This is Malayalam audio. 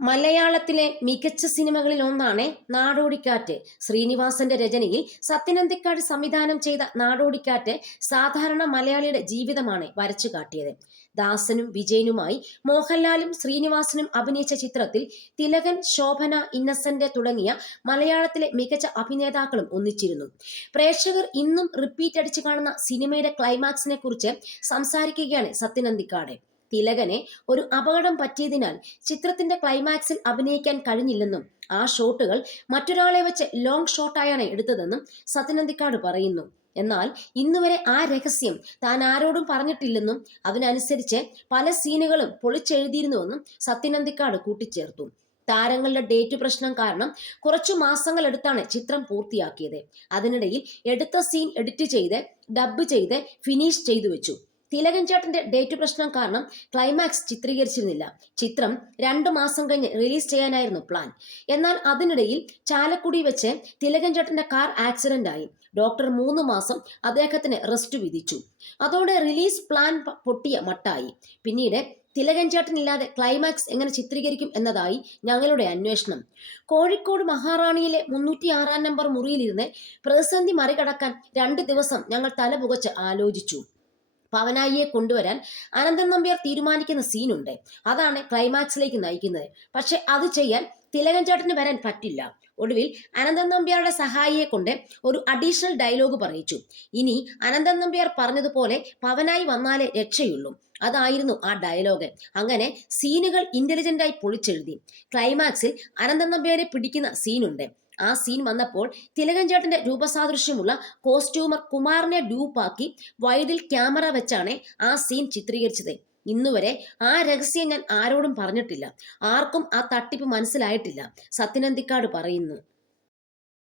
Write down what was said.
മലയാളത്തിലെ മികച്ച സിനിമകളിൽ ഒന്നാണ് നാടോടിക്കാറ്റ്. ശ്രീനിവാസന്റെ രചനയിൽ സത്യനന്ദിക്കാട് സംവിധാനം ചെയ്ത നാടോടിക്കാറ്റ് സാധാരണ മലയാളിയുടെ ജീവിതമാണ് വരച്ചു കാട്ടിയത്. ദാസനും വിജയനുമായി മോഹൻലാലും ശ്രീനിവാസനും അഭിനയിച്ച ചിത്രത്തിൽ തിലകൻ ശോഭന ഇന്നസെന്റ് തുടങ്ങിയ മലയാളത്തിലെ മികച്ച അഭിനേതാക്കളും ഒന്നിച്ചിരുന്നു. പ്രേക്ഷകർ ഇന്നും റിപ്പീറ്റ് അടിച്ചു കാണുന്ന സിനിമയുടെ ക്ലൈമാക്സിനെ കുറിച്ച് സംസാരിക്കുകയാണ് സത്യനന്ദിക്കാട്. തിലകനെ ഒരു അപകടം പറ്റിയതിനാൽ ചിത്രത്തിന്റെ ക്ലൈമാക്സിൽ അഭിനയിക്കാൻ കഴിഞ്ഞില്ലെന്നും ആ ഷോട്ടുകൾ മറ്റൊരാളെ വെച്ച് ലോങ് ഷോട്ടായാണ് എടുത്തതെന്നും സത്യനന്ദിക്കാട് പറയുന്നു. എന്നാൽ ഇന്നുവരെ ആ രഹസ്യം താൻ ആരോടും പറഞ്ഞിട്ടില്ലെന്നും അതിനനുസരിച്ച് പല സീനുകളും പൊളിച്ചെഴുതിയിരുന്നുവെന്നും സത്യനന്ദിക്കാട് കൂട്ടിച്ചേർത്തു. താരങ്ങളുടെ ഡേറ്റ് പ്രശ്നം കാരണം കുറച്ചു മാസങ്ങൾ എടുത്താണ് ചിത്രം പൂർത്തിയാക്കിയത്. അതിനിടയിൽ എടുത്ത സീൻ എഡിറ്റ് ചെയ്ത് ഡബ് ചെയ്ത് ഫിനിഷ് ചെയ്തു വെച്ചു. തിലകൻ ചേട്ടന്റെ ഡേറ്റ് പ്രശ്നം കാരണം ക്ലൈമാക്സ് ചിത്രീകരിച്ചിരുന്നില്ല. ചിത്രം രണ്ടു മാസം കഴിഞ്ഞ് റിലീസ് ചെയ്യാനായിരുന്നു പ്ലാൻ എന്നാൽ അതിനിടയിൽ ചാലക്കുടി വെച്ച് തിലകൻ ചേട്ടന്റെ കാർ ആക്സിഡന്റ് ആയി. ഡോക്ടർ മൂന്ന് മാസം അദ്ദേഹത്തിന് റെസ്റ്റ് വിധിച്ചു. അതോടെ റിലീസ് പ്ലാൻ പൊട്ടിയ മട്ടായി. പിന്നീട് തിലകൻ ചേട്ടനില്ലാതെ ക്ലൈമാക്സ് എങ്ങനെ ചിത്രീകരിക്കും എന്നതായി ഞങ്ങളുടെ അന്വേഷണം. കോഴിക്കോട് മഹാറാണിയിലെ മുന്നൂറ്റി ആറാം നമ്പർ മുറിയിലിരുന്ന് പ്രതിസന്ധി മറികടക്കാൻ രണ്ട് ദിവസം ഞങ്ങൾ തലപുകച്ച് ആലോചിച്ചു. പവനായിയെ കൊണ്ടുവരാൻ അനന്തൻ നമ്പ്യാർ തീരുമാനിക്കുന്ന സീനുണ്ട്. അതാണ് ക്ലൈമാക്സിലേക്ക് നയിക്കുന്നത്. പക്ഷെ അത് ചെയ്യാൻ തിലകൻ ചേട്ടന് വരാൻ പറ്റില്ല. ഒടുവിൽ അനന്തൻ നമ്പ്യാരുടെ സഹായിയെ കൊണ്ട് ഒരു അഡീഷണൽ ഡയലോഗ് പറയിച്ചു. ഇനി അനന്തൻ നമ്പ്യാർ പറഞ്ഞതുപോലെ പവനായി വന്നാലേ രക്ഷയുള്ളൂ. അതായിരുന്നു ആ ഡയലോഗ് അങ്ങനെ സീനുകൾ ഇന്റലിജന്റായി പൊളിച്ചെഴുതി. ക്ലൈമാക്സിൽ അനന്തൻ നമ്പ്യാരെ പിടിക്കുന്ന സീനുണ്ട്. ആ സീൻ വന്നപ്പോൾ തിലകൻ ചേട്ടന്റെ രൂപസാദൃശ്യമുള്ള കോസ്റ്റ്യൂമർ കുമാറിനെ ഡ്യൂപ്പാക്കി വൈഡിൽ ക്യാമറ വെച്ചാണ് ആ സീൻ ചിത്രീകരിച്ചത്. ഇന്നുവരെ ആ രഹസ്യം ഞാൻ ആരോടും പറഞ്ഞിട്ടില്ല. ആർക്കും ആ തട്ടിപ്പ് മനസ്സിലായിട്ടില്ല. സത്യനന്ദിക്കാട് പറയുന്നു.